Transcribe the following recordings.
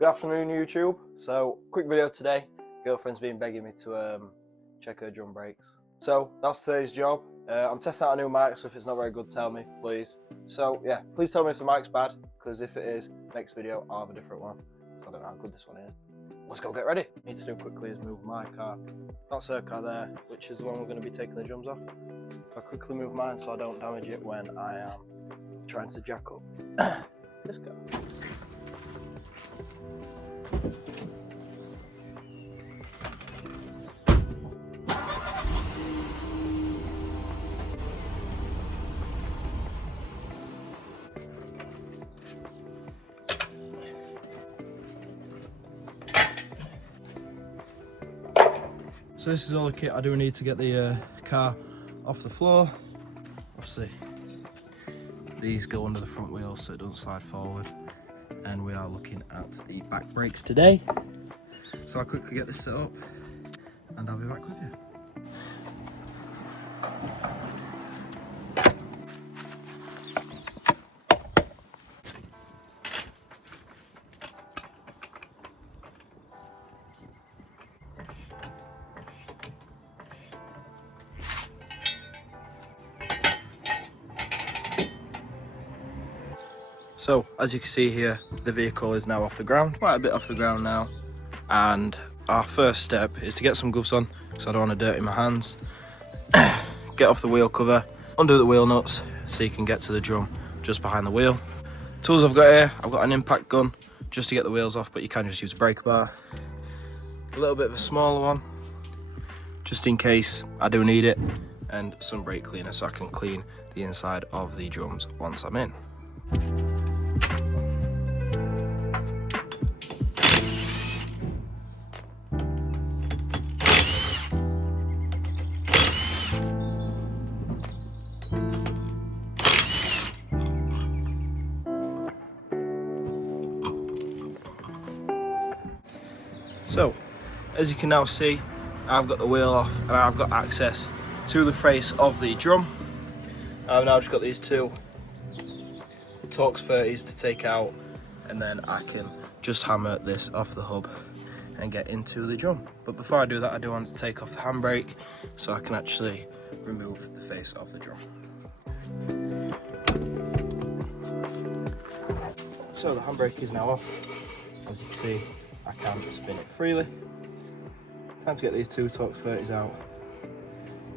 Good afternoon, YouTube. So, quick video today. Girlfriend's been begging me to check her drum brakes. So, that's today's job. I'm testing out a new mic, so if it's not very good, tell me, please. So, yeah, please tell me if the mic's bad, because if it is, next video I'll have a different one. So I don't know how good this one is. Let's go get ready. What I need to do quickly is move my car. That's her car there, which is the one we're going to be taking the drums off. So I quickly move mine so I don't damage it when I am trying to jack up this car. So this is all the kit I do need to get the car off the floor. Obviously, these go under the front wheels so it doesn't slide forward. And we are looking at the back brakes today. So I'll quickly get this set up and I'll be back with you. So, as you can see here, the vehicle is now off the ground, quite a bit off the ground now. And our first step is to get some gloves on, because I don't want to dirty my hands. Get off the wheel cover, undo the wheel nuts, so you can get to the drum just behind the wheel. Tools I've got here, I've got an impact gun, just to get the wheels off, but you can just use a brake bar. A little bit of a smaller one, just in case I do need it. And some brake cleaner, so I can clean the inside of the drums once I'm in. So, as you can now see, I've got the wheel off and I've got access to the face of the drum. I've now just got these two Torx 30s to take out, and then I can just hammer this off the hub and get into the drum. But before I do that, I do want to take off the handbrake so I can actually remove the face of the drum. So the handbrake is now off. As you can see, I can spin it freely. Time to get these two Torx 30s out,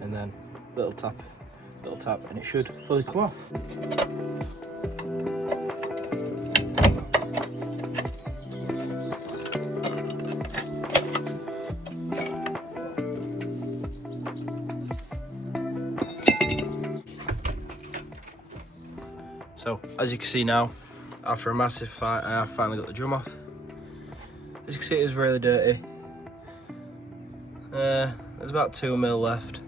and then little tap, and it should fully come off. So, as you can see now, after a massive fight, I have finally got the drum off. As you can see, it is really dirty. There's about 2 mil left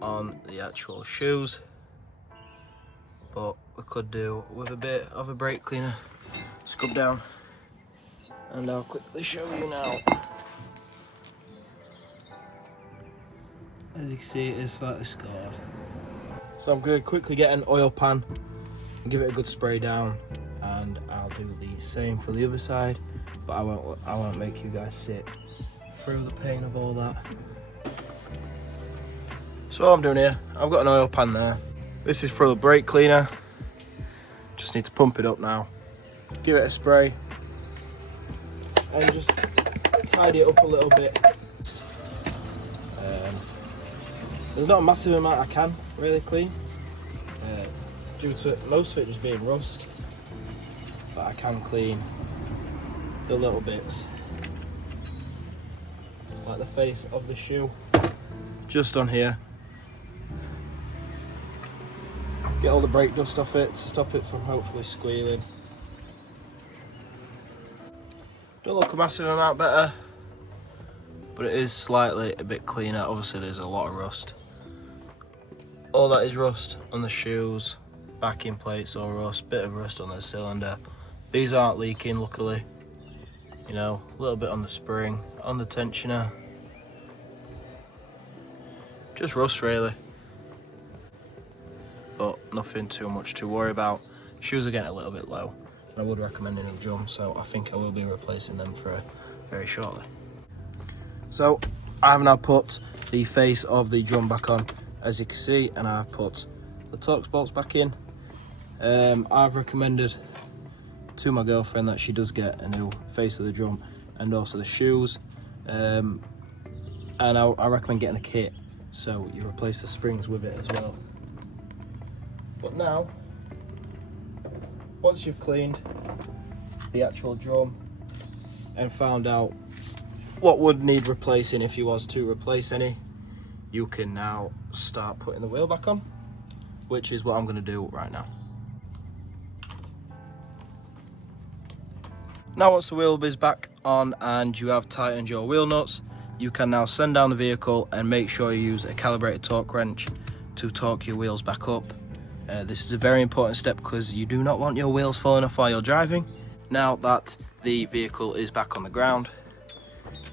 on the actual shoes, but we could do with a bit of a brake cleaner, scrub down, and I'll quickly show you now. As you can see, it is slightly scarred. So I'm going to quickly get an oil pan and give it a good spray down, and I'll do the same for the other side, but I won't make you guys sit through the pain of all that. So all I'm doing here, I've got an oil pan there. This is for the brake cleaner. Just need to pump it up now, give it a spray, and just tidy it up a little bit. There's not a massive amount I can really clean, due to most of it just being rust, but I can clean the little bits, like the face of the shoe, just on here. Get all the brake dust off it to stop it from hopefully squealing. Don't look a massive amount better, but it is slightly a bit cleaner. Obviously there's a lot of rust. All that is rust on the shoes, backing plates all rust, bit of rust on the cylinder. These aren't leaking, luckily. You know, a little bit on the spring, on the tensioner. Just rust really. But nothing too much to worry about. Shoes are getting a little bit low. and I would recommend a new drum, so I think I will be replacing them very shortly. So I've now put the face of the drum back on, as you can see, and I've put the Torx bolts back in. I've recommended to my girlfriend that she does get a new face of the drum and also the shoes, and I recommend getting a kit so you replace the springs with it as well. But now, once you've cleaned the actual drum and found out what would need replacing if you was to replace any, you can now start putting the wheel back on, which is what I'm going to do right now. Now once the wheel is back on and you have tightened your wheel nuts, you can now send down the vehicle and make sure you use a calibrated torque wrench to torque your wheels back up. This is a very important step because you do not want your wheels falling off while you're driving. Now that the vehicle is back on the ground,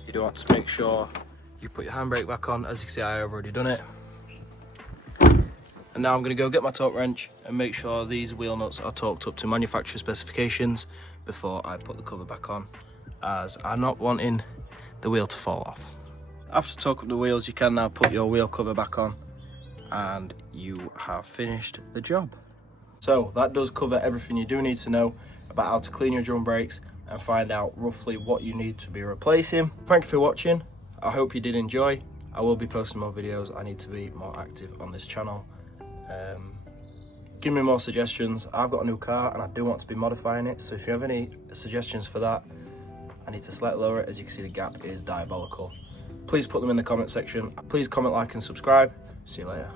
you do want to make sure you put your handbrake back on. As you can see, I have already done it. And now I'm going to go get my torque wrench and make sure these wheel nuts are torqued up to manufacturer specifications before I put the cover back on, as I'm not wanting the wheel to fall off. After torquing up the wheels, you can now put your wheel cover back on and you have finished the job. So that does cover everything you do need to know about how to clean your drum brakes and find out roughly what you need to be replacing. Thank you for watching. I hope you did enjoy. I will be posting more videos. I need to be more active on this channel. Give me more suggestions. I've got a new car and I do want to be modifying it, so if you have any suggestions for that, I need to slightly lower it. As you can see, the gap is diabolical. Please put them in the comment section. Please comment, like and subscribe. See you later.